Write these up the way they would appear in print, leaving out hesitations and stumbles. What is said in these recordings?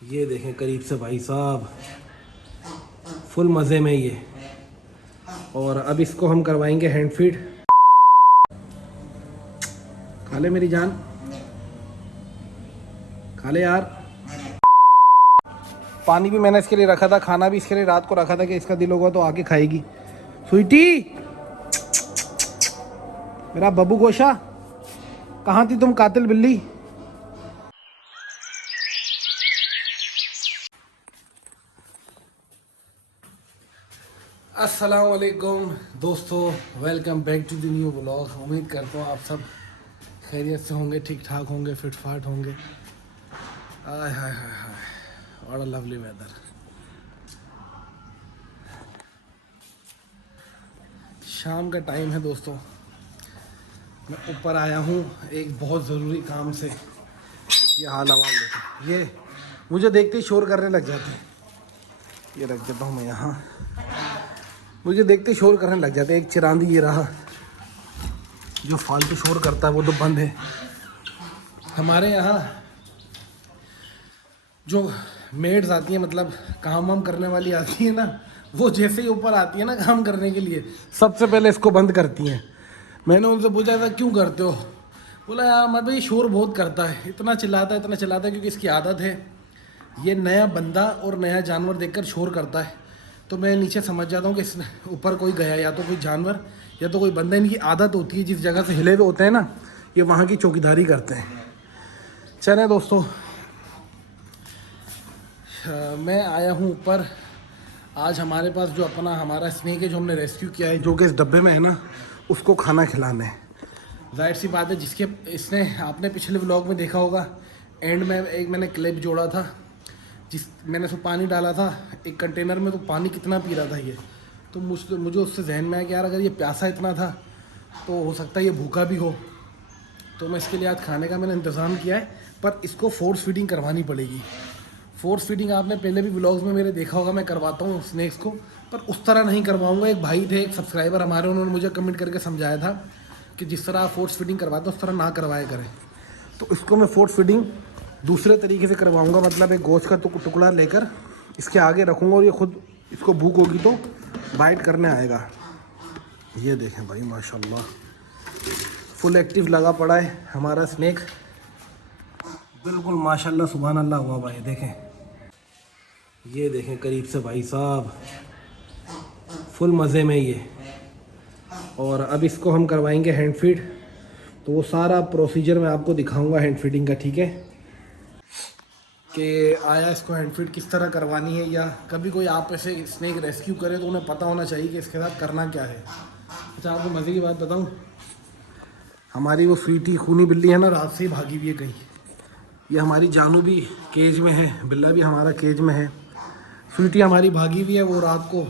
ये देखें करीब से भाई साहब, फुल मज़े में ये। और अब इसको हम करवाएंगे हैंड फीड। खा ले मेरी जान, खा ले यार। पानी भी मैंने इसके लिए रखा था, खाना भी इसके लिए रात को रखा था कि इसका दिल होगा तो आके खाएगी। स्वीटी, मेरा बब्बू गोशा, कहाँ थी तुम कातिल बिल्ली? अस्सलाम वालेकुम दोस्तों, welcome back to the new vlog. उम्मीद करता हूँ आप सब खैरियत से होंगे, ठीक ठाक होंगे, फिट फाट होंगे। आय हाय हाय हाय, व्हाट अ लवली वेदर। शाम का टाइम है दोस्तों, मैं ऊपर आया हूँ एक बहुत ज़रूरी काम से। ये हाल आवाज़ देखो, ये मुझे देखते ही शोर करने लग जाते हैं। ये रख देता हूँ मैं यहाँ, मुझे देखते ही शोर करने लग जाते हैं। एक चिरांदी ये रहा जो फालतू शोर करता है, वो तो बंद है। हमारे यहाँ जो मेड्स आती हैं, मतलब काम वाम करने वाली आती है ना, वो जैसे ही ऊपर आती है ना काम करने के लिए, सबसे पहले इसको बंद करती हैं। मैंने उनसे पूछा था क्यों करते हो, बोला यार मतलब ये शोर बहुत करता है, इतना चिल्लाता है, इतना चिल्लाता है, क्योंकि इसकी आदत है। ये नया बंदा और नया जानवर देखकर शोर करता है, तो मैं नीचे समझ जाता हूँ कि इस ऊपर कोई गया, या तो कोई जानवर या तो कोई बंदा। इनकी आदत होती है, जिस जगह से हिले हुए होते हैं ना, ये वहाँ की चौकीदारी करते हैं। चलें दोस्तों, मैं आया हूँ ऊपर। आज हमारे पास जो अपना हमारा स्नेक है, जो हमने रेस्क्यू किया है, जो कि इस डब्बे में है ना, उसको खाना खिलाना है। जाहिर सी बात है, जिसके इसने आपने पिछले व्लॉग में देखा होगा, एंड में एक मैंने क्लिप जोड़ा था, जिस मैंने उसमें पानी डाला था एक कंटेनर में, तो पानी कितना पी रहा था ये। तो मुझे उससे जहन में आया कि यार अगर ये प्यासा इतना था तो हो सकता है ये भूखा भी हो। तो मैं इसके लिए आज खाने का मैंने इंतज़ाम किया है, पर इसको फोर्स फीडिंग करवानी पड़ेगी। फोर्स फीडिंग आपने पहले भी व्लॉग्स में मेरे देखा होगा, मैं करवाता हूँ स्नैक्स को, पर उस तरह नहीं करवाऊँगा। एक भाई थे, एक सब्सक्राइबर हमारे, उन्होंने मुझे कमेंट करके समझाया था कि जिस तरह आप फोर्स फीडिंग करवाते हो उस तरह ना करवाया करें। तो इसको मैं फोर्स फीडिंग दूसरे तरीके से करवाऊँगा, मतलब एक गोश्त का टुकड़ा लेकर इसके आगे रखूँगा और ये खुद इसको भूख होगी तो बाइट करने आएगा। ये देखें भाई माशाल्लाह, फुल एक्टिव लगा पड़ा है हमारा स्नैक, बिल्कुल माशाल्लाह सुभान अल्लाह हुआ भाई। देखें, ये देखें करीब से भाई साहब, फुल मज़े में ये। और अब इसको हम करवाएंगे हैंड फीड, तो वो सारा प्रोसीजर मैं आपको दिखाऊंगा हैंड फीडिंग का, ठीक है, कि आया इसको हैंड फीड किस तरह करवानी है। या कभी कोई आप ऐसे स्नैक रेस्क्यू करे तो उन्हें पता होना चाहिए कि इसके साथ करना क्या है। अच्छा, आपको मज़े की बात बताऊँ, हमारी वो स्वीटी खूनी बिल्ली है ना, रात से ही भागी हुई है कहीं। ये हमारी जानू भी केज में है, बिल्ला भी हमारा केज में है, स्वीटी हमारी भागी हुई है। वो रात को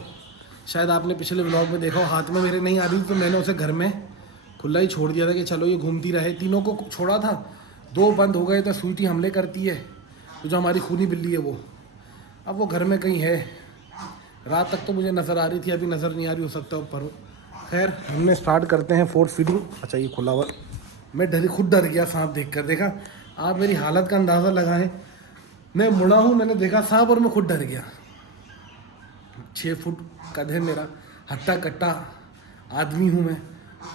शायद आपने पिछले व्लॉग में देखा हो, हाथ में मेरे नहीं आ रही थी, तो मैंने उसे घर में खुला ही छोड़ दिया था कि चलो ये घूमती रहे। तीनों को छोड़ा था, दो बंद हो गए, तो स्वीटी हमले करती है, तो जो हमारी खूनी बिल्ली है वो, अब वो घर में कहीं है। रात तक तो मुझे नज़र आ रही थी, अभी नज़र नहीं आ रही, हो सकता है ऊपर हो। खैर, हमने स्टार्ट करते हैं फोर्स फीडिंग। अच्छा, ये खुला हुआ, मैं खुद डर गया सांप देख कर। देखा आप मेरी हालत का अंदाज़ा लगाएं, मैं मुड़ा हूँ, मैंने देखा सांप और मैं खुद डर गया। 6 फुट कद है मेरा, हट्टा कट्टा आदमी हूँ मैं,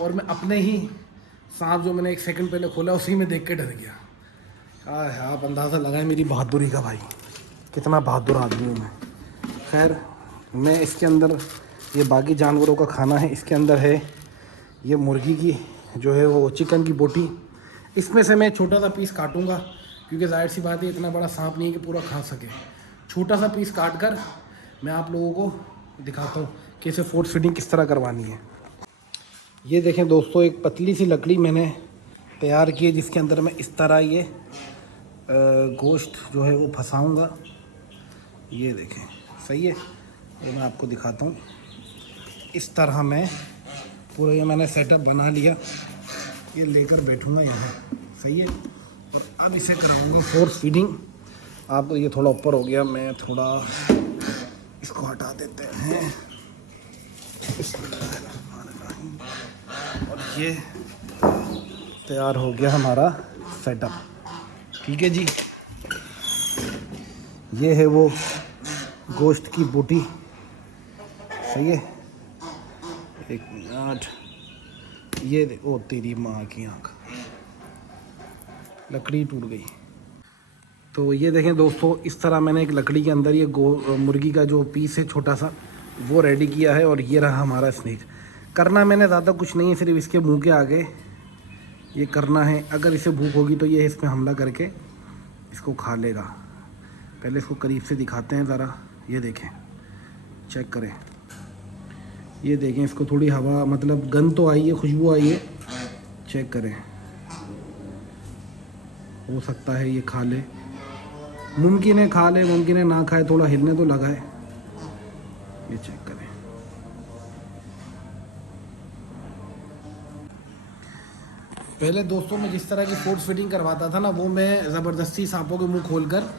और मैं अपने ही सांप जो मैंने 1 सेकंड पहले खोला उसी में देख के डर गया। आप अंदाज़ा लगाएं मेरी बहादुरी का भाई, कितना बहादुर आदमी हूँ मैं। खैर, मैं इसके अंदर ये बाकी जानवरों का खाना है, इसके अंदर है ये मुर्गी की जो है वो चिकन की बोटी। इसमें से मैं छोटा सा पीस काटूंगा, क्योंकि जाहिर सी बात है इतना बड़ा सांप नहीं है कि पूरा खा सके। छोटा सा पीस काट कर मैं आप लोगों को दिखाता हूँ कि इसे फोर्स फीडिंग किस तरह करवानी है। ये देखें दोस्तों, एक पतली सी लकड़ी मैंने तैयार की है, जिसके अंदर मैं इस तरह ये गोश्त जो है वो फंसाऊँगा। ये देखें, सही है, ये मैं आपको दिखाता हूँ। इस तरह मैं पूरा ये मैंने सेटअप बना लिया, ये लेकर बैठूँगा यहाँ, सही है। और अब इसे कराऊँगा फोर्स फीडिंग। आपको ये थोड़ा ऊपर हो गया, मैं थोड़ा इसको हटा देते हैं। और ये तैयार हो गया हमारा सेटअप, ठीक है जी। ये है वो गोश्त की बोटी, सही है। एक मिनट, ये दे, ओ तेरी माँ की आँख, लकड़ी टूट गई। तो ये देखें दोस्तों, इस तरह मैंने एक लकड़ी के अंदर ये मुर्गी का जो पीस है छोटा सा, वो रेडी किया है। और ये रहा हमारा स्नैक। करना मैंने ज़्यादा कुछ नहीं है, सिर्फ इसके मुंह के आगे ये करना है। अगर इसे भूख होगी तो ये इस पर हमला करके इसको खा लेगा। पहले इसको करीब से दिखाते हैं ज़रा, ये देखें, चेक करें, ये देखें, इसको थोड़ी हवा मतलब गंध तो आई है, खुशबू आई है, चेक करें। हो सकता है ये खा ले, मुमकिन है खा ले, मुमकिन है ना खाए, थोड़ा हिलने तो लगा है। ये चेक करें। पहले दोस्तों मैं जिस तरह की फोर्स फीडिंग करवाता था ना, वो मैं ज़बरदस्ती सांपों के मुंह खोलकर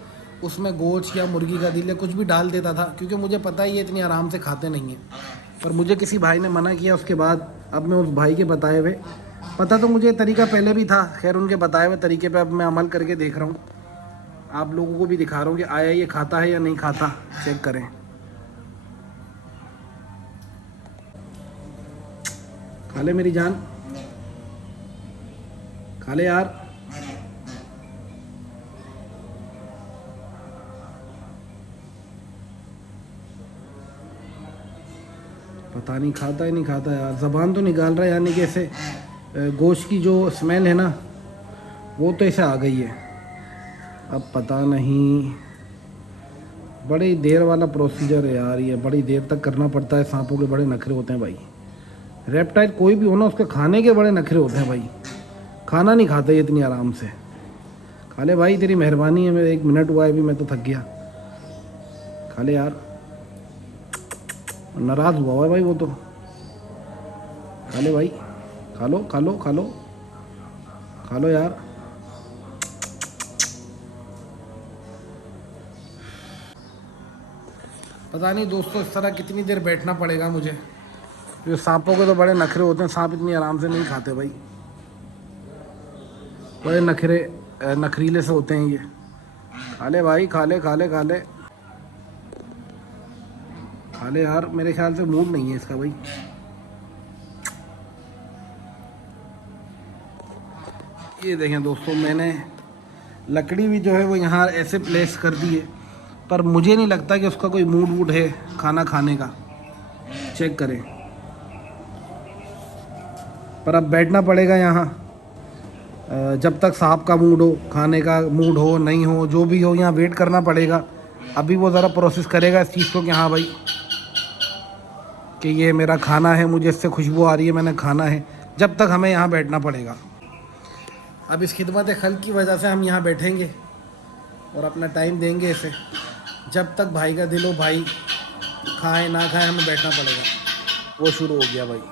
उसमें गोश्त या मुर्गी का दिल या कुछ भी डाल देता था, क्योंकि मुझे पता ही है इतनी आराम से खाते नहीं हैं। पर मुझे किसी भाई ने मना किया, उसके बाद अब मैं उस भाई के बताए हुए, पता तो मुझे तरीका पहले भी था, खैर उनके बताए हुए तरीके पे अब मैं अमल करके देख रहा हूँ। आप लोगों को भी दिखा रहा हूँ कि आया ये खाता है या नहीं खाता, चेक करें। खा ले मेरी जान, खा ले यार। पता नहीं खाता है नहीं खाता यार, ज़बान तो निकाल रहा है, यानी कि ऐसे गोश्त की जो स्मेल है ना वो तो ऐसे आ गई है। अब पता नहीं, बड़ी देर वाला प्रोसीजर है यार, ये बड़ी देर तक करना पड़ता है। सांपों के बड़े नखरे होते हैं भाई, रेप्टाइल कोई भी हो ना, उसके खाने के बड़े नखरे होते हैं भाई। खाना नहीं खाते इतनी आराम से। खा ले भाई, तेरी मेहरबानी है, मेरे 1 मिनट हुआ है अभी, मैं तो थक गया। खा ले यार, नाराज़ हुआ है भाई वो तो। खा ले भाई, खा लो खा लो खा लो, खा लो यार। पता नहीं दोस्तों इस तरह कितनी देर बैठना पड़ेगा मुझे। ये सांपों के तो बड़े नखरे होते हैं, सांप इतनी आराम से नहीं खाते भाई, बड़े नखरीले से होते हैं ये। खा ले भाई, खा ले खा ले खा ले खा ले यार, मेरे ख्याल से मूड नहीं है इसका भाई। ये देखें दोस्तों, मैंने लकड़ी भी जो है वो यहाँ ऐसे प्लेस कर दी है, पर मुझे नहीं लगता कि उसका कोई मूड वूड है खाना खाने का। चेक करें। पर अब बैठना पड़ेगा यहाँ जब तक सांप का मूड हो, खाने का मूड हो नहीं हो, जो भी हो, यहाँ वेट करना पड़ेगा। अभी वो ज़रा प्रोसेस करेगा इस चीज़ को कि हाँ भाई कि ये मेरा खाना है, मुझे इससे खुशबू आ रही है, मैंने खाना है। जब तक हमें यहाँ बैठना पड़ेगा। अब इस खिदमत खल्क की वजह से हम यहाँ बैठेंगे और अपना टाइम देंगे इसे। जब तक भाई का दिल हो, भाई खाए ना खाए, हमें बैठना पड़ेगा। वो शुरू हो गया भाई,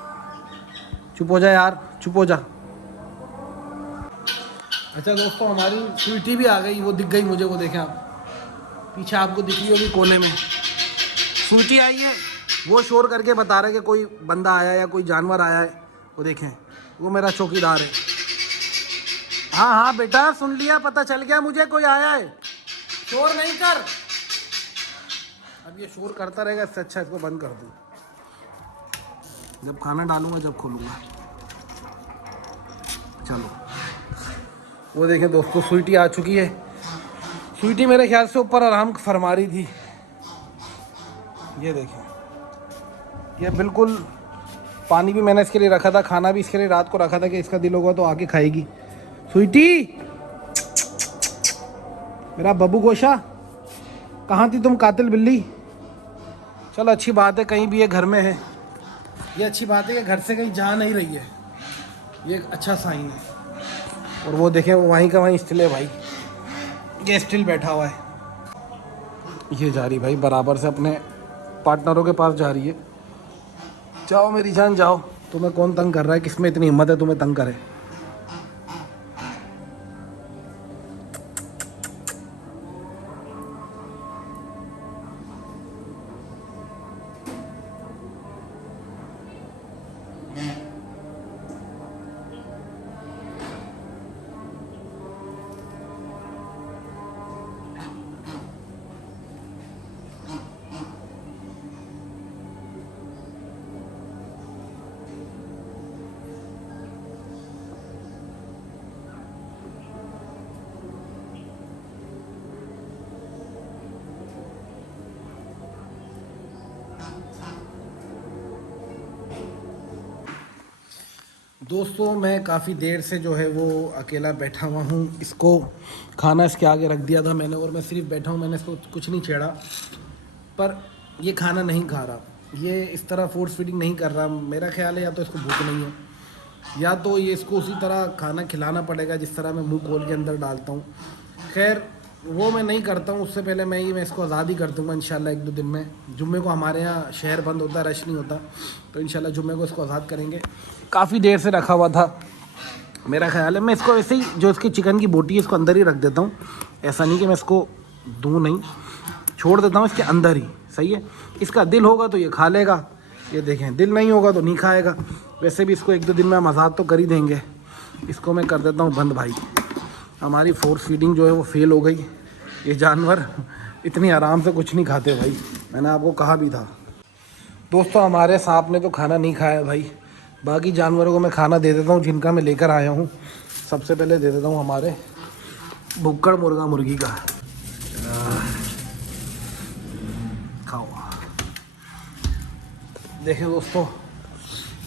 चुप हो जा यार, चुप हो जा। अच्छा दोस्तों, हमारी स्वीटी भी आ गई, वो दिख गई मुझे, वो देखें आप पीछे, आपको दिख रही होगी कोने में। स्वीटी आई है, वो शोर करके बता रहा है कि कोई बंदा आया है या कोई जानवर आया है। वो देखें, वो मेरा चौकीदार है। हाँ हाँ बेटा, सुन लिया, पता चल गया मुझे कोई आया है। शोर नहीं कर। अब ये शोर करता रहेगा, इससे अच्छा इसको बंद कर दूँ। जब खाना डालूंगा जब खोलूँगा। चलो, वो देखें दोस्तों, स्वीटी आ चुकी है। स्वीटी मेरे ख्याल से ऊपर आराम फरमा रही थी। ये देखें, ये बिल्कुल, पानी भी मैंने इसके लिए रखा था, खाना भी इसके लिए रात को रखा था कि इसका दिल होगा तो आके खाएगी। स्वीटी, मेरा बब्बू गोशा, कहाँ थी तुम कातिल बिल्ली? चलो अच्छी बात है, कहीं भी ये घर में है। ये अच्छी बात है कि घर से कहीं जा नहीं रही है, ये एक अच्छा साइन है। और वो देखें, वो वहीं का वहीं स्टिल है भाई, ये स्टिल बैठा हुआ है। ये जा रही भाई बराबर से अपने पार्टनरों के पास जा रही है। जाओ मेरी जान जाओ, तुम्हें कौन तंग कर रहा है? किसमें इतनी हिम्मत है तुम्हें तंग करे? दोस्तों मैं काफ़ी देर से जो है वो अकेला बैठा हुआ हूँ। इसको खाना इसके आगे रख दिया था मैंने और मैं सिर्फ बैठा हूँ, मैंने इसको कुछ नहीं छेड़ा। पर ये खाना नहीं खा रहा, ये इस तरह फोर्स फीडिंग नहीं कर रहा। मेरा ख्याल है या तो इसको भूख नहीं है या तो ये इसको उसी तरह खाना खिलाना पड़ेगा जिस तरह मैं मुँह खोल के अंदर डालता हूँ। खैर वो मैं नहीं करता हूँ, उससे पहले मैं इसको आज़ाद ही कर दूँगा इंशाल्लाह 1-2 दिन में। जुम्मे को हमारे यहाँ शहर बंद होता है, रश नहीं होता, तो इंशाल्लाह जुम्मे को इसको आज़ाद करेंगे। काफ़ी देर से रखा हुआ था, मेरा ख्याल है मैं इसको ऐसे ही जो इसकी चिकन की बोटी है इसको अंदर ही रख देता हूँ। ऐसा नहीं कि मैं इसको दूँ नहीं, छोड़ देता हूँ इसके अंदर ही, सही है। इसका दिल होगा तो ये खा लेगा, ये देखें, दिल नहीं होगा तो नहीं खाएगा। वैसे भी इसको 1-2 दिन में हम आज़ाद तो कर ही देंगे। इसको मैं कर देता हूँ बंद। भाई हमारी फोर्स फीडिंग जो है वो फेल हो गई। ये जानवर इतनी आराम से कुछ नहीं खाते भाई, मैंने आपको कहा भी था। दोस्तों हमारे सांप ने तो खाना नहीं खाया भाई, बाकी जानवरों को मैं खाना दे देता हूँ जिनका मैं लेकर आया हूँ। सबसे पहले दे देता हूँ हमारे भुक्कड़ मुर्गा मुर्गी का, खाओ। देखें दोस्तों,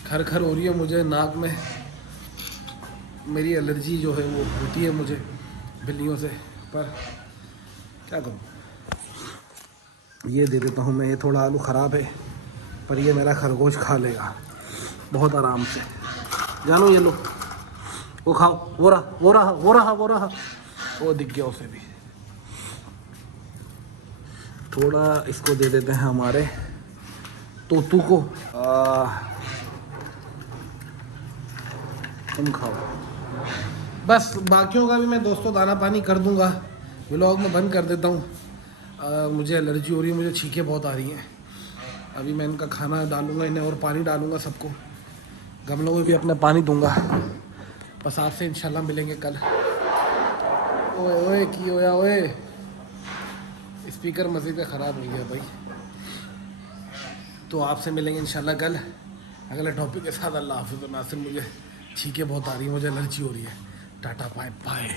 खर हो रही है मुझे नाक में, मेरी एलर्जी जो है वो होती है मुझे बिल्लियों से, पर क्या करूँ। ये दे देता हूँ मैं, ये थोड़ा आलू ख़राब है पर ये मेरा खरगोश खा लेगा बहुत आराम से। जानो ये लो, वो खाओ, वो रहा, वो दिख गया उसे भी। थोड़ा इसको दे देते हैं हमारे तोतू को, तुम खाओ। बस बाकियों का भी मैं दोस्तों दाना पानी कर दूंगा, व्लॉग में बंद कर देता हूँ। मुझे एलर्जी हो रही है, मुझे छींकें बहुत आ रही हैं। अभी मैं इनका खाना डालूंगा इन्हें और पानी डालूंगा, सबको गमलों में भी अपने पानी दूंगा। बस आपसे इंशाल्लाह मिलेंगे कल। ओए ओए की होया ओए, स्पीकर मज़ीद ख़राब हो गया भाई। तो आपसे मिलेंगे इंशाल्लाह कल अगले टॉपिक के साथ। अल्लाह हाफ़िज़। नासिर मुझे छींकें बहुत आ रही है, मुझे एलर्जी हो रही है। Tata bye bye.